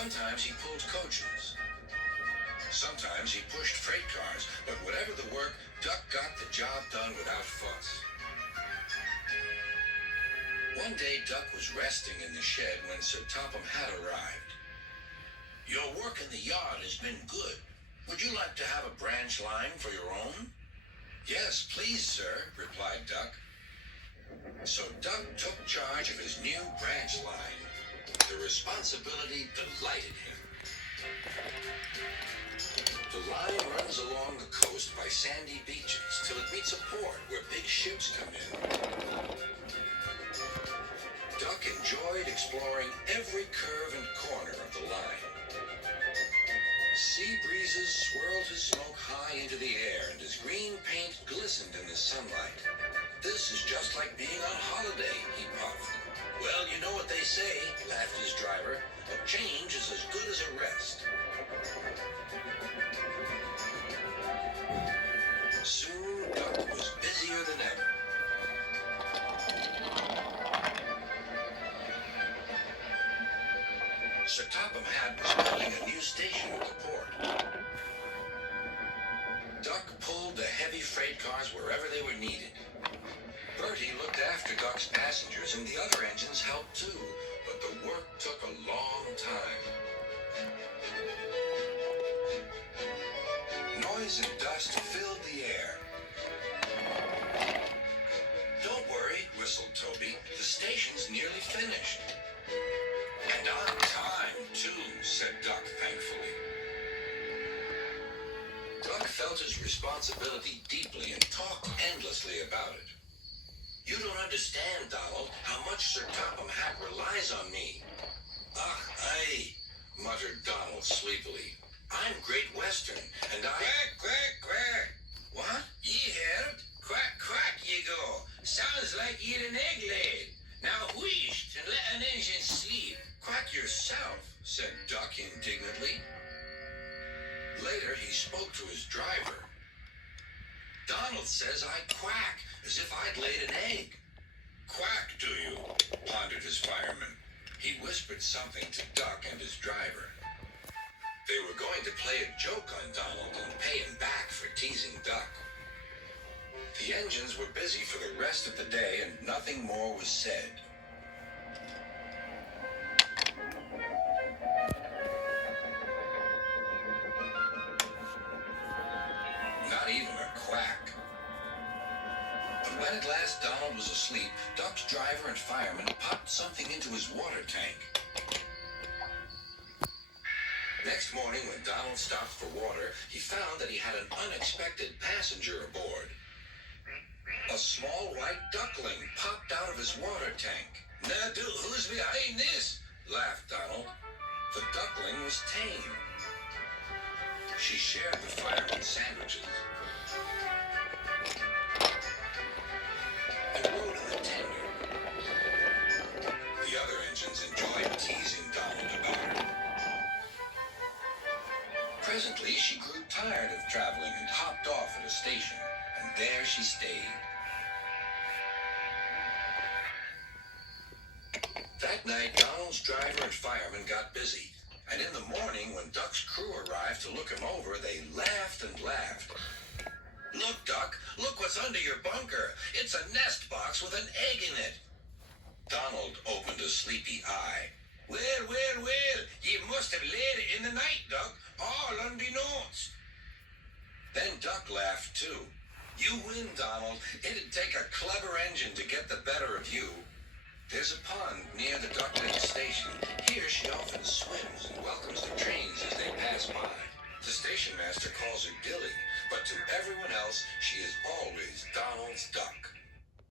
Sometimes he pulled coaches. Sometimes he pushed freight cars, but whatever the work, Duck got the job done without fuss. One day, Duck was resting in the shed when Sir Topham Hatt arrived. "Your work in the yard has been good. Would you like to have a branch line for your own?" "Yes, please, sir," replied Duck. So Duck took charge of his new branch line. The responsibility delighted him. The line runs along the coast by sandy beaches till it meets a port where big ships come in. Duck enjoyed exploring every curve and corner of the line. Sea breezes swirled his smoke high into the air, and his green paint glistened in the sunlight. "This is just like being on holiday," he puffed. "Well, you know what they say," laughed his driver. "A change is as good as a rest." Soon, Duck was busier than ever. Sir Topham Hatt was building a new station at the port. Duck pulled the heavy freight cars wherever they were needed. Bertie looked after Duck's passengers, and the other engines helped too, but the work took a long time. Noise and dust filled the air. "Don't worry," whistled Toby. "The station's nearly finished." "And on time, too," said Duck thankfully. Duck felt his responsibility deeply and talked endlessly about it. "You don't understand, Donald, how much Sir Topham Hatt relies on me." "Ach, aye," muttered Donald sleepily. "I'm Great Western, and I—" "Quack, quack, quack." "What?" "Ye heard? Quack, quack, ye go. Sounds like ye'd an egg laid. Now wheesht and let an engine sleep." "Quack yourself," said Duck indignantly. Later, he spoke to his driver. "Donald says I quack, as if I'd laid an egg." "Quack, do you?" pondered his fireman. He whispered something to Duck and his driver. They were going to play a joke on Donald and pay him back for teasing Duck. The engines were busy for the rest of the day, and nothing more was said. Not even a quack. But when at last Donald was asleep, Duck's driver and fireman popped something into his water tank. Next morning, when Donald stopped for water, he found that he had an unexpected passenger aboard. A small white duckling popped out of his water tank. "Now, who's behind this?" laughed Donald. The duckling was tame. She shared the fireman's sandwiches and rode in the tender. The other engines enjoyed teasing Donald about her. Presently, she grew tired of traveling and hopped off at a station, and there she stayed. That night, Donald's driver and fireman got busy, and in the morning, when Duck's crew arrived to look him over, they laughed and laughed. "Look, Duck, look what's under your bunker. It's a nest box with an egg in it." Donald opened a sleepy eye. Well, well, well, ye must have laid it in the night, Duck, all unbeknownst." Then Duck laughed too. "You win, Donald. It'd take a clever engine to get the better of you." There's a pond near the duckling station. Here she often swims and welcomes the trains